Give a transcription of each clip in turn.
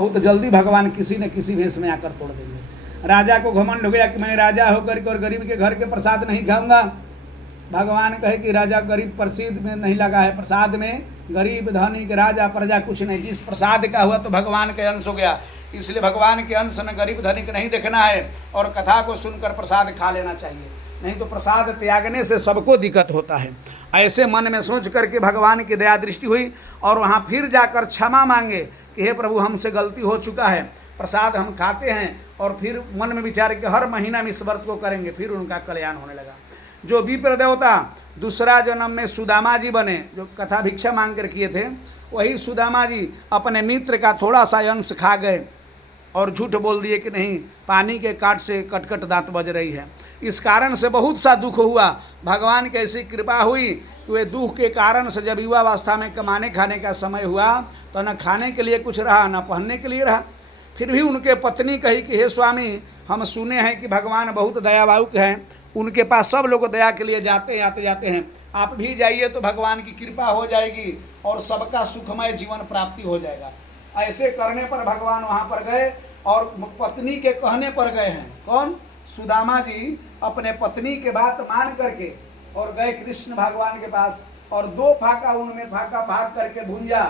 बहुत जल्दी भगवान किसी न किसी भेष में आकर तोड़ देंगे। राजा को घमंड हो गया कि मैं राजा होकर और गरीब के घर के प्रसाद नहीं खाऊंगा। भगवान कहे कि राजा गरीब प्रसिद्ध में नहीं लगा है, प्रसाद में गरीब धनिक राजा प्रजा कुछ नहीं। जिस प्रसाद का हुआ तो भगवान के अंश हो गया, इसलिए भगवान के अंश में गरीब धनिक नहीं देखना है और कथा को सुनकर प्रसाद खा लेना चाहिए, नहीं तो प्रसाद त्यागने से सबको दिक्कत होता है। ऐसे मन में सोच करके भगवान की दया दृष्टि हुई और वहाँ फिर जाकर क्षमा मांगे कि हे प्रभु हमसे गलती हो चुका है, प्रसाद हम खाते हैं। और फिर मन में विचार कि हर महीना में इस व्रत को करेंगे, फिर उनका कल्याण होने लगा। जो विप्र देवता दूसरा जन्म में सुदामा जी बने, जो कथा भिक्षा मांग कर किए थे, वही सुदामा जी अपने मित्र का थोड़ा सा अंश खा गए और झूठ बोल दिए कि नहीं पानी के काट से कटकट दांत बज रही है। इस कारण से बहुत सा दुख हुआ। भगवान की ऐसी कृपा हुई कि वे दुख के कारण से जब युवावस्था में कमाने खाने का समय हुआ तो न खाने के लिए कुछ रहा न पहनने के लिए रहा। फिर भी उनके पत्नी कही कि हे स्वामी, हम सुने हैं कि भगवान बहुत दयावायुक हैं, उनके पास सब लोग दया के लिए जाते हैं, आप भी जाइए तो भगवान की कृपा हो जाएगी और सबका सुखमय जीवन प्राप्ति हो जाएगा। ऐसे करने पर भगवान वहाँ पर गए और पत्नी के कहने पर गए हैं। कौन? सुदामा जी अपने पत्नी के बात मान करके और गए कृष्ण भगवान के पास और 2 फाका उनमें फाका भाग करके भूंजा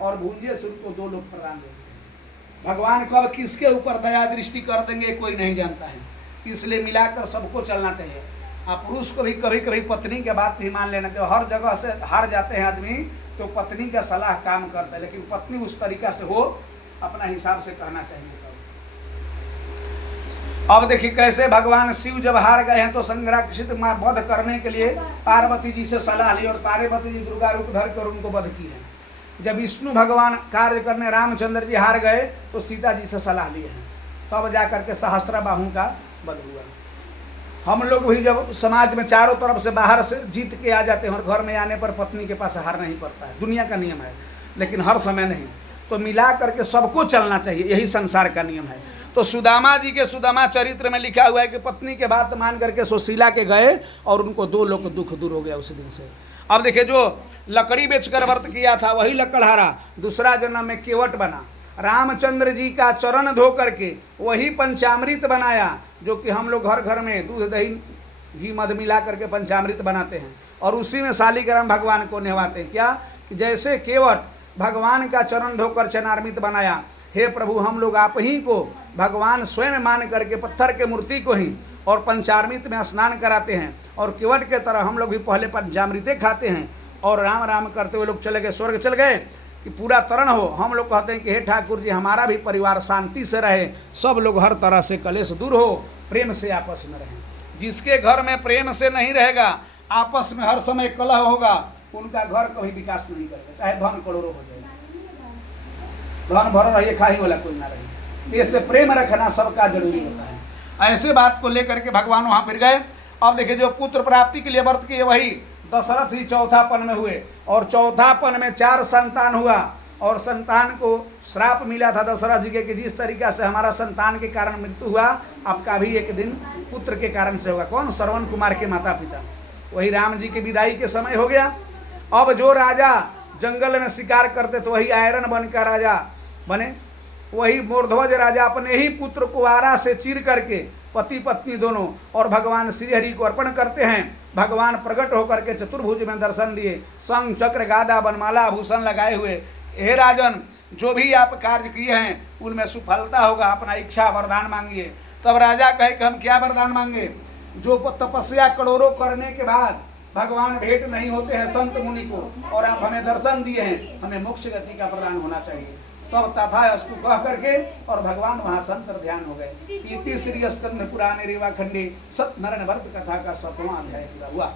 और भूंजे से उनको 2 लोग प्रदान देते। भगवान कब किसके ऊपर दया दृष्टि कर देंगे कोई नहीं जानता है, इसलिए मिलाकर सबको चलना चाहिए। आप पुरुष को भी कभी कभी पत्नी के बात भी मान लेना चाहिए। हर जगह से हार जाते हैं आदमी तो पत्नी का सलाह काम करता है, लेकिन पत्नी उस तरीका से हो अपना हिसाब से कहना चाहिए। अब देखिए कैसे भगवान शिव जब हार गए हैं तो संग्राक्षित मां वध करने के लिए पार्वती जी से सलाह ली और पार्वती जी दुर्गा रूप धर कर उनको वध की है। जब विष्णु भगवान कार्य करने रामचंद्र जी हार गए तो सीता जी से सलाह लिए हैं, तब जाकर के सहस्त्रबाहु का वध हुआ। हम लोग भी जब समाज में चारों तरफ से बाहर से जीत के आ जाते हैं और घर में आने पर पत्नी के पास हार नहीं पड़ता है, दुनिया का नियम है, लेकिन हर समय नहीं। तो मिला करके सबको चलना चाहिए, यही संसार का नियम है। तो सुदामा जी के सुदामा चरित्र में लिखा हुआ है कि पत्नी के बात मान करके सुशीला के गए और उनको 2 लोग दुख दूर हो गया उसी दिन से। अब देखिए जो लकड़ी बेचकर व्रत किया था वही लकड़हारा दूसरा जन्म में केवट बना। रामचंद्र जी का चरण धो करके वही पंचामृत बनाया, जो कि हम लोग घर घर में दूध दही घी मध मिला करके पंचामृत बनाते हैं और उसी में शालिग्राम भगवान को नहवाते हैं। क्या? जैसे केवट भगवान का चरण धोकर चरणामृत बनाया, हे प्रभु हम लोग आप ही को भगवान स्वयं मान करके पत्थर के मूर्ति को ही और पंचामृत में स्नान कराते हैं और केवट के तरह हम लोग भी पहले पंचामृते खाते हैं और राम राम करते हुए लोग चले गए, स्वर्ग चल गए कि पूरा तरण हो। हम लोग कहते हैं कि हे ठाकुर जी हमारा भी परिवार शांति से रहे, सब लोग हर तरह से कलेश दूर हो, प्रेम से आपस में रहें। जिसके घर में प्रेम से नहीं रहेगा, आपस में हर समय कलह होगा, उनका घर कभी विकास नहीं करेगा, चाहे धन करोड़ों हो जाए, धन भर रहिए खाही वाला कोई ना रहे। इससे प्रेम रखना सबका जरूरी होता है। ऐसे बात को लेकर के भगवान वहां फिर गए। अब देखिए जो पुत्र प्राप्ति के लिए व्रत किए वही दशरथ ही चौथापन में हुए और चौथापन में 4 संतान हुआ और संतान को श्राप मिला था दशरथ जी के कि जिस तरीका से हमारा संतान के कारण मृत्यु हुआ आपका भी एक दिन पुत्र के कारण से होगा। कौन? श्रवण कुमार के माता पिता। वही राम जी की विदाई के समय हो गया। अब जो राजा जंगल में शिकार करते तो वही आयरन बनकर राजा बने। वही मोरध्वज राजा अपने ही पुत्र को आरा से चीर करके पति पत्नी दोनों और भगवान श्रीहरि को अर्पण करते हैं। भगवान प्रकट होकर के चतुर्भुज में दर्शन दिए, शंख चक्र गादा बनमाला आभूषण लगाए हुए, हे राजन जो भी आप कार्य किए हैं उनमें सफलता होगा, अपना इच्छा वरदान मांगिए। तब राजा कहे कि हम क्या वरदान मांगे? जो तपस्या करोड़ों करने के बाद भगवान भेंट नहीं होते हैं संत मुनि को और आप हमें दर्शन दिए हैं, हमें मोक्ष गति का प्रदान होना चाहिए। तब तथास्तु कह करके और भगवान वहां संतर ध्यान हो गए। इति श्री स्कंद पुराणे रेवा खंडे सत नरण व्रत कथा का 7वां अध्याय पूरा हुआ।